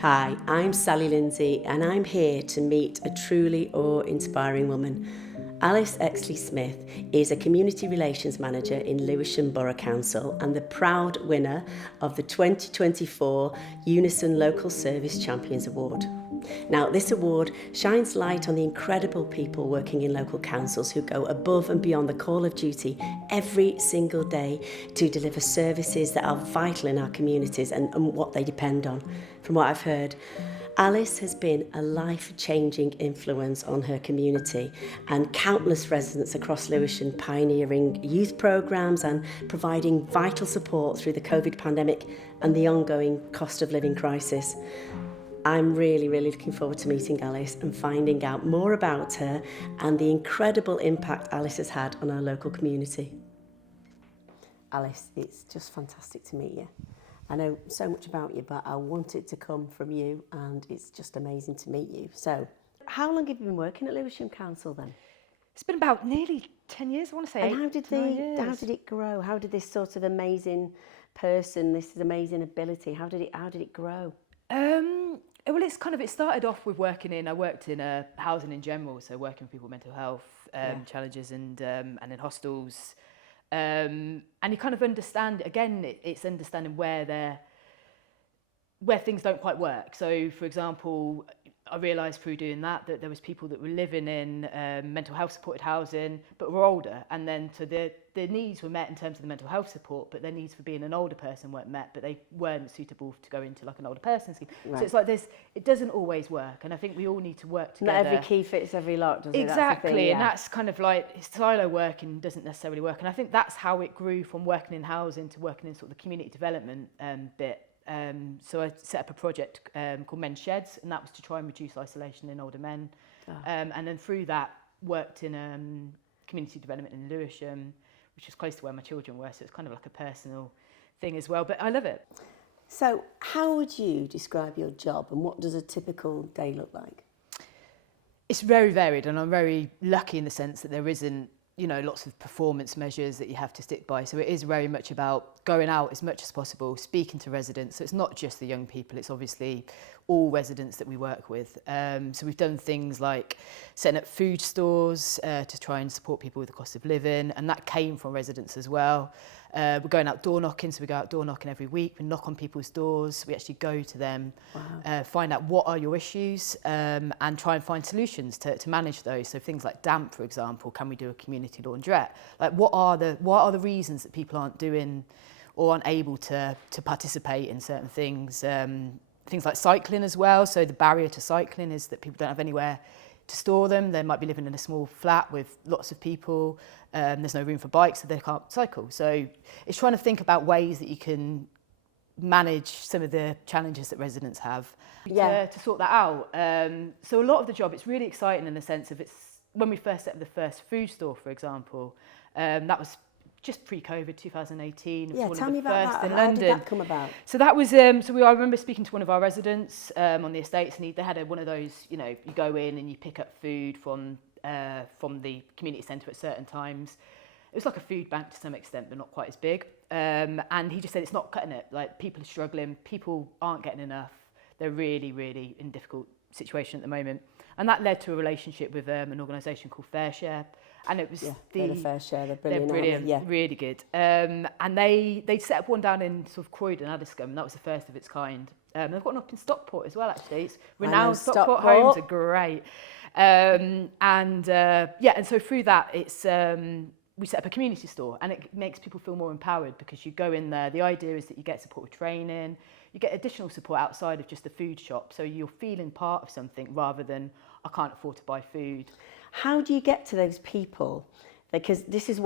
Hi, I'm Sally Lindsay and I'm here to meet a truly awe-inspiring woman. Alys Exley-Smith is a Community Relations Manager in Lewisham Borough Council and the proud winner of the 2024 UNISON Local Service Champions Award. Now, this award shines light on the incredible people working in local councils who go above and beyond the call of duty every single day to deliver services that are vital in our communities and what they depend on. From what I've heard, Alys has been a life-changing influence on her community and countless residents across Lewisham pioneering youth programmes and providing vital support through the COVID pandemic and the ongoing cost of living crisis. I'm really looking forward to meeting Alys and finding out more about her and the incredible impact Alys has had on our local community. Alys, it's just fantastic to meet you. I know so much about you, but I want it to come from you, and it's just amazing to meet you. So, how long have you been working at Lewisham Council then? It's been about nearly 10 years, I want to say. And how did it grow? How did this sort of amazing person, this amazing ability, how did it grow? Well, it started off with I worked in housing in general, so working with people with mental health challenges and in hostels. And you kind of understand, again, it's understanding where things don't quite work. So, for example, I realised through doing that there was people that were living in mental health supported housing but were older, and then so their needs were met in terms of the mental health support, but their needs for being an older person weren't met, but they weren't suitable to go into like an older person scheme. Right. So it's like it doesn't always work, and I think we all need to work together. Not every key fits every lock, does it? Exactly, that's the thing, yeah. And that's kind of like silo working doesn't necessarily work, and I think that's how it grew from working in housing to working in sort of the community development bit. So I set up a project called Men's Sheds, and that was to try and reduce isolation in older men. And then through that, worked in community development in Lewisham, which was close to where my children were, so it's kind of like a personal thing as well, but I love it. So how would you describe your job, and what does a typical day look like? It's very varied, and I'm very lucky in the sense that there isn't lots of performance measures that you have to stick by. So it is very much about going out as much as possible, speaking to residents. So it's not just the young people, it's obviously all residents that we work with. So we've done things like setting up food stores to try and support people with the cost of living, and that came from residents as well. We're going out door knocking, so we go out door knocking every week. We knock on people's doors, we actually go to them, find out what are your issues, and try and find solutions to manage those. So things like damp, for example, can we do a community laundrette? Like what are the reasons that people aren't doing or aren't able to participate in certain things? Things like cycling as well. So the barrier to cycling is that people don't have anywhere to store them. They might be living in a small flat with lots of people. There's no room for bikes, so they can't cycle. So it's trying to think about ways that you can manage some of the challenges that residents have to sort that out. So a lot of the job, it's really exciting in the sense of when we first set up the first food store, for example, that was just pre-COVID, 2018. It was one tell of me the about first that. in How London. did that come about? So that was, I remember speaking to one of our residents on the estates, and they had one of those, you go in and you pick up food from the community centre at certain times. It was like a food bank to some extent, but not quite as big. And he just said it's not cutting it. Like, people are struggling, people aren't getting enough. They're really in a difficult situation at the moment. And that led to a relationship with an organisation called Fair Share. And it was the Fair Share, they're brilliant. They're brilliant, really good. And they set up one down in sort of Croydon, Addiscombe, and that was the first of its kind. They've got one up in Stockport as well, actually. It's renowned. Stockport homes are great. And so through that, it's we set up a community store, and it makes people feel more empowered because you go in there. The idea is that you get support with training, you get additional support outside of just the food shop, so you're feeling part of something rather than I can't afford to buy food. How do you get to those people? Because this is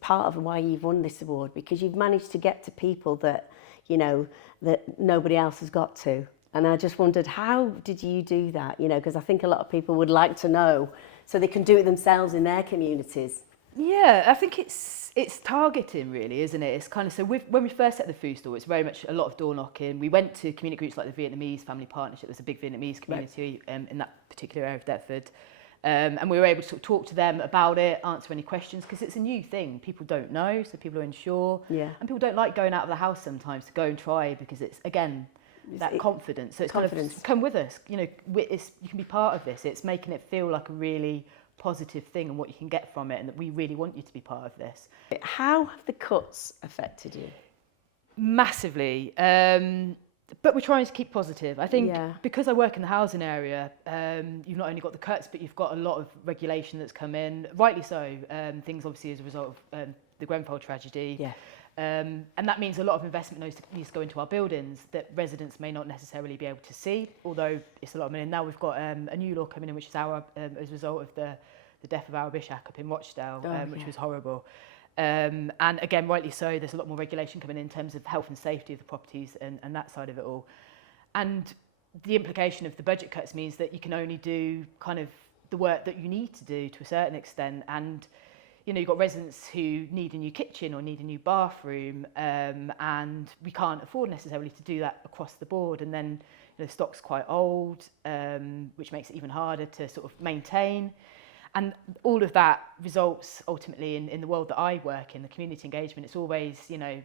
part of why you've won this award, because you've managed to get to people that that nobody else has got to. And I just wondered, how did you do that? Because I think a lot of people would like to know so they can do it themselves in their communities. Yeah, I think it's targeting, really, isn't it? It's kind of, so when we first set the food store, it's very much a lot of door knocking. We went to community groups like the Vietnamese Family Partnership. There's a big Vietnamese community in that particular area of Deptford. And we were able to talk to them about it, answer any questions, because it's a new thing. People don't know, so people are unsure. Yeah. And people don't like going out of the house sometimes to go and try, because it's, again, that confidence. So it's confidence. kind of, come with us, you know, you can be part of this. It's making it feel like a really positive thing and what you can get from it, and that we really want you to be part of this. How have the cuts affected you? Massively. But we're trying to keep positive. I think because I work in the housing area, you've not only got the cuts, but you've got a lot of regulation that's come in, rightly so. Things obviously as a result of the Grenfell tragedy. Yeah. And that means a lot of investment needs to go into our buildings that residents may not necessarily be able to see, although it's a lot of money. Now we've got a new law coming in, which is as a result of the death of our Bishak up in Rochdale, which was horrible. And again, rightly so, there's a lot more regulation coming in terms of health and safety of the properties and that side of it all. And the implication of the budget cuts means that you can only do kind of the work that you need to do to a certain extent. And, you know, you've got residents who need a new kitchen or need a new bathroom, and we can't afford necessarily to do that across the board. And then, you know, stock's quite old, which makes it even harder to sort of maintain. And all of that results ultimately in the world that I work in, the community engagement. It's always, you know,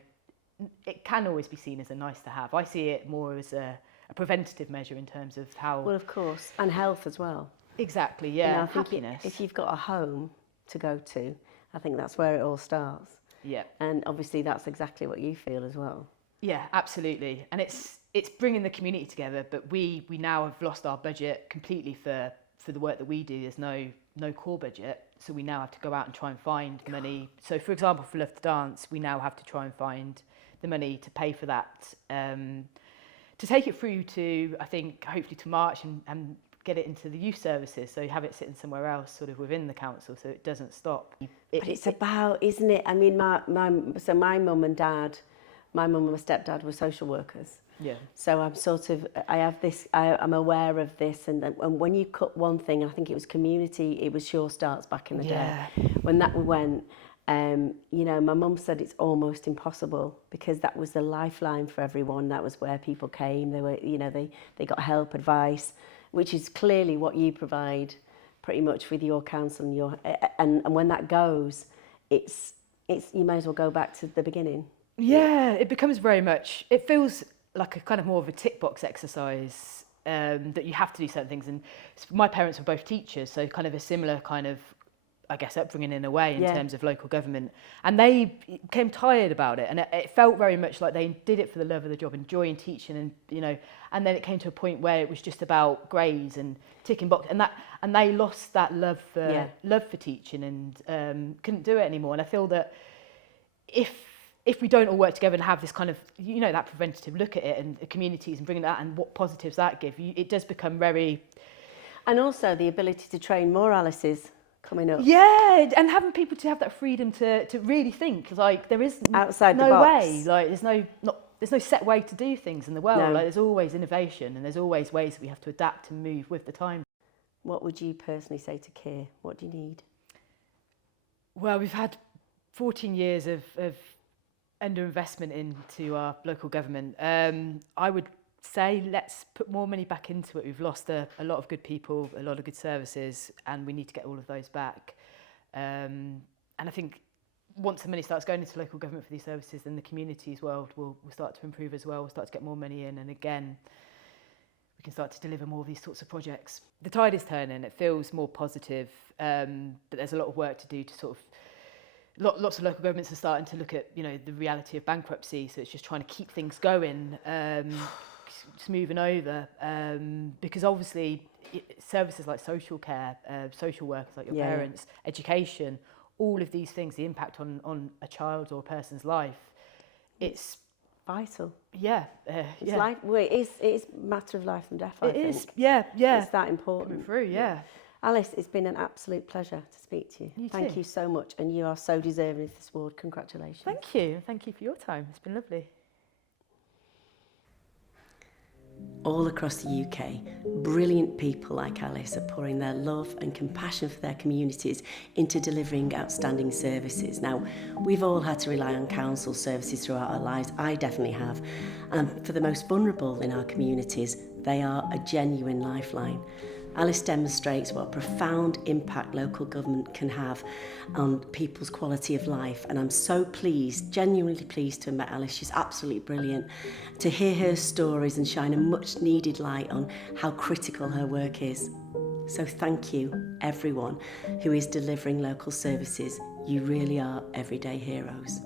it can always be seen as a nice to have. I see it more as a preventative measure in terms of how... Well, of course, and health as well. Exactly, yeah, you know, I think happiness. If you've got a home to go to, I think that's where it all starts. Yeah. And obviously that's exactly what you feel as well. Yeah, absolutely. And it's bringing the community together, but we now have lost our budget completely for the work that we do. There's no core budget, so we now have to go out and try and find money. So for example, for Love to Dance, we now have to try and find the money to pay for that, to take it through to, I think, hopefully to March and get it into the youth services, so you have it sitting somewhere else sort of within the council so it doesn't stop. It's about, isn't it? I mean, my mum and dad, my mum and my stepdad were social workers. Yeah. So I'm sort of, I'm aware of this, and when you cut one thing, I think it was community, it was Sure Starts back in the day. When that went, you know, my mum said it's almost impossible because that was the lifeline for everyone. That was where people came. They were, you know, they got help, advice, which is clearly what you provide pretty much with your council and your, and when that goes, it's you may as well go back to the beginning. Yeah, it becomes very much, it feels like a kind of more of a tick box exercise, that you have to do certain things. And my parents were both teachers, so kind of a similar kind of, I guess, upbringing in a way in terms of local government. And they became tired about it, and it felt very much like they did it for the love of the job, enjoying teaching, and you know. And then it came to a point where it was just about grades and ticking box, and they lost that love for teaching, and couldn't do it anymore. And I feel that if we don't all work together and have this kind of, you know, that preventative look at it and the communities and bringing that and what positives that give, it does become very... And also the ability to train more Alice's coming up. Yeah, and having people to have that freedom to really think, like there is outside no the box. way, like there's no set way to do things in the world. Like there's always innovation and there's always ways that we have to adapt and move with the time. What would you personally say to Keir? What do you need? Well, we've had 14 years of underinvestment into our local government. I would say let's put more money back into it. We've lost a lot of good people, a lot of good services, and we need to get all of those back. And I think once the money starts going into local government for these services, then the communities world will start to improve as well. We'll start to get more money in, and again, we can start to deliver more of these sorts of projects. The tide is turning, it feels more positive, but there's a lot of work to do to sort of lots of local governments are starting to look at, you know, the reality of bankruptcy, so it's just trying to keep things going, smoothing over, because obviously services like social care, social workers like your parents, education, all of these things, the impact on a child or a person's life, it's vital. It's life. Well, it is a matter of life and death. I think. Yeah. It's that important. Coming through, yeah. Alice, it's been an absolute pleasure to speak to you. Thank too. you so much, and you are so deserving of this award. Congratulations. Thank you. Thank you for your time. It's been lovely. All across the UK, brilliant people like Alice are pouring their love and compassion for their communities into delivering outstanding services. Now, we've all had to rely on council services throughout our lives. I definitely have. And for the most vulnerable in our communities, they are a genuine lifeline. Alys demonstrates what a profound impact local government can have on people's quality of life, and I'm so pleased, genuinely pleased to have met Alys. She's absolutely brilliant. To hear her stories and shine a much needed light on how critical her work is. So thank you, everyone who is delivering local services. You really are everyday heroes.